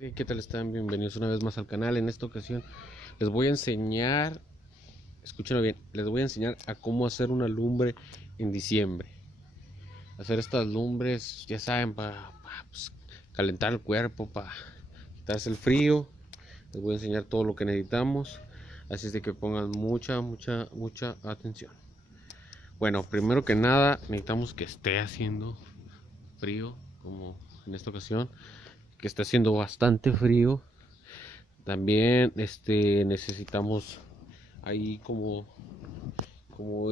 ¿Qué tal están? Bienvenidos una vez más al canal. En esta ocasión les voy a enseñar, escúchenlo bien, les voy a enseñar a cómo hacer una lumbre en diciembre. Hacer estas lumbres, ya saben, para pues, calentar el cuerpo, para quitarse el frío. Les voy a enseñar todo lo que necesitamos, así es de que pongan mucha atención. Bueno, primero que nada necesitamos que esté haciendo frío, como en esta ocasión, que está haciendo bastante frío. También necesitamos ahí como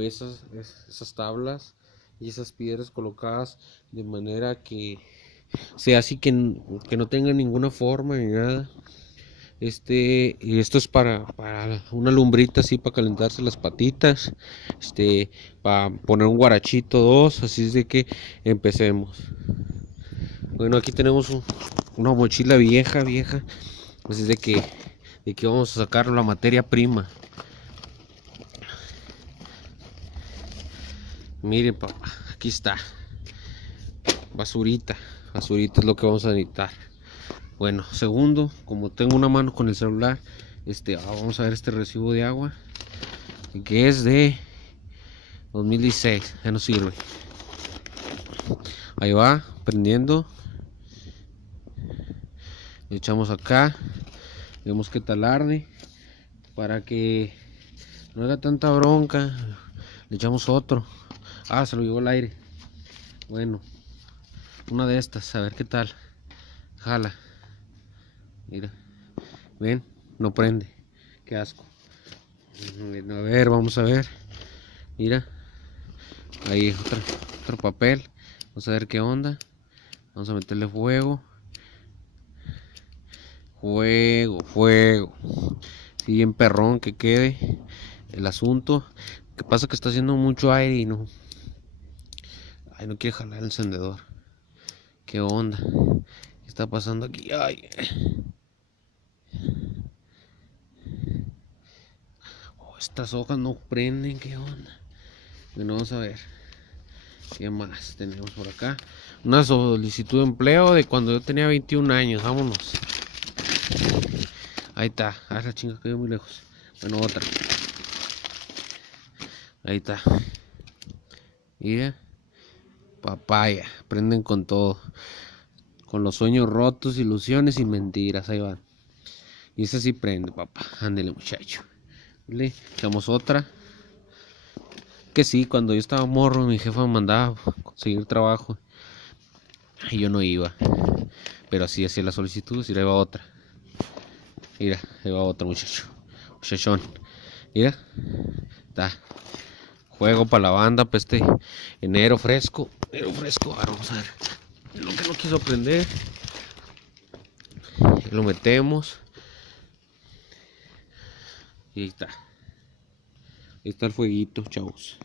esas tablas y esas piedras colocadas de manera que sea así, que no tenga ninguna forma ni nada. Y esto es para una lumbrita así, para calentarse las patitas, para poner un guarachito, dos, así es de que empecemos. Bueno, aquí tenemos una mochila vieja, así es de que vamos a sacar la materia prima. Miren, papá, aquí está. Basurita es lo que vamos a necesitar. Bueno, segundo, como tengo una mano con el celular, vamos a ver este recibo de agua, que es de 2016, ya no sirve. Ahí va, prendiendo. Le echamos acá, vemos que tal arde, para que no haga tanta bronca. Le echamos otro. Se lo llevó el aire. Bueno, una de estas, a ver qué tal. Jala. Mira, ven, no prende. Qué asco. Bueno, a ver, vamos a ver. Mira, ahí otro papel. Vamos a ver qué onda. Vamos a meterle fuego. Fuego. Sí, bien perrón que quede el asunto. Que pasa que está haciendo mucho aire y no quiere jalar el encendedor. ¿Qué onda? ¿Qué está pasando aquí? Estas hojas no prenden. ¿Qué onda? Bueno, vamos a ver qué más tenemos por acá. Una solicitud de empleo de cuando yo tenía 21 años. Vámonos. Ahí está. La chinga cayó muy lejos. Bueno, otra. Ahí está. Mira. Papaya. Prenden con todo. Con los sueños rotos, ilusiones y mentiras. Ahí van. Y ese sí prende, papá. Ándele, muchacho. Le echamos otra. Que sí, cuando yo estaba morro, mi jefa me mandaba a conseguir trabajo. Y yo no iba. Pero así hacía la solicitud. Y ahí va otra. Mira, ahí va otra, muchachón. Mira. Está. Juego para la banda, pues enero fresco. Ahora vamos a ver. Lo que no quiso prender. Lo metemos. Y ahí está. Ahí está el fueguito, chavos.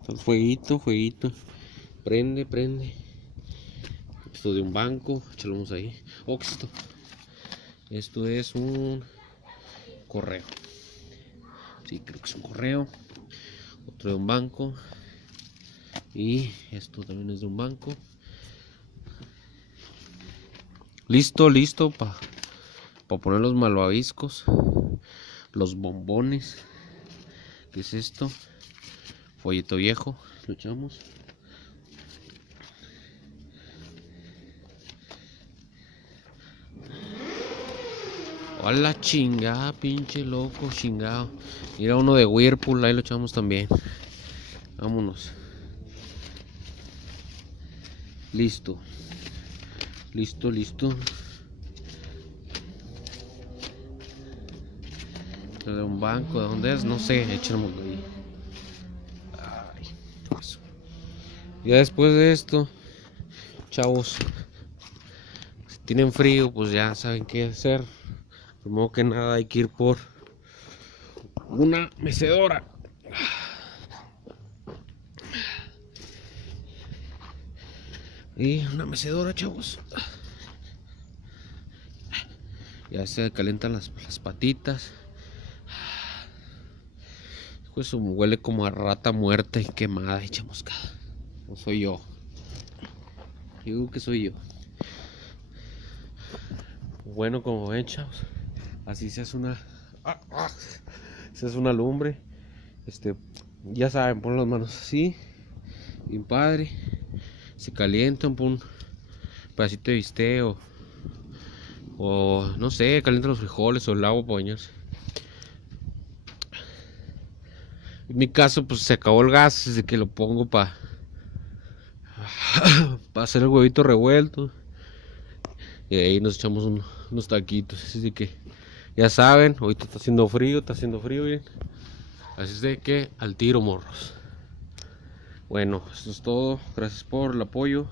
Está el fueguito. Prende. Esto de un banco. Echalamos ahí. ¿Qué es esto? Esto es un correo. Sí, creo que es un correo. Otro de un banco. Y esto también es de un banco. Listo para poner los malvaviscos. Los bombones. ¿Qué es esto? Folleto viejo. Lo echamos. Hola, chingada, pinche loco, chingado. Mira, uno de Whirlpool, ahí lo echamos también. Vámonos. Listo. De un banco, ¿de dónde es? No sé, echémoslo ahí. Eso. Ya después de esto, chavos, si tienen frío, pues ya saben qué hacer. Primero que nada hay que ir por una mecedora. Y una mecedora, chavos. Ya se calentan las patitas. Pues huele como a rata muerta y quemada y chamuscada. O soy yo. Digo que soy yo. Bueno, como ven, chavos, así se hace se hace una lumbre. Ya saben, pon las manos así, bien padre, se calientan, pon un pedacito de bistec o no sé, calientan los frijoles o el agua para bañarse. En mi caso, pues se acabó el gas desde que lo pongo para hacer el huevito revuelto. Y ahí nos echamos unos taquitos. Así de que ya saben, ahorita está haciendo frío, miren. Así es de que al tiro, morros. Bueno, esto es todo. Gracias por el apoyo.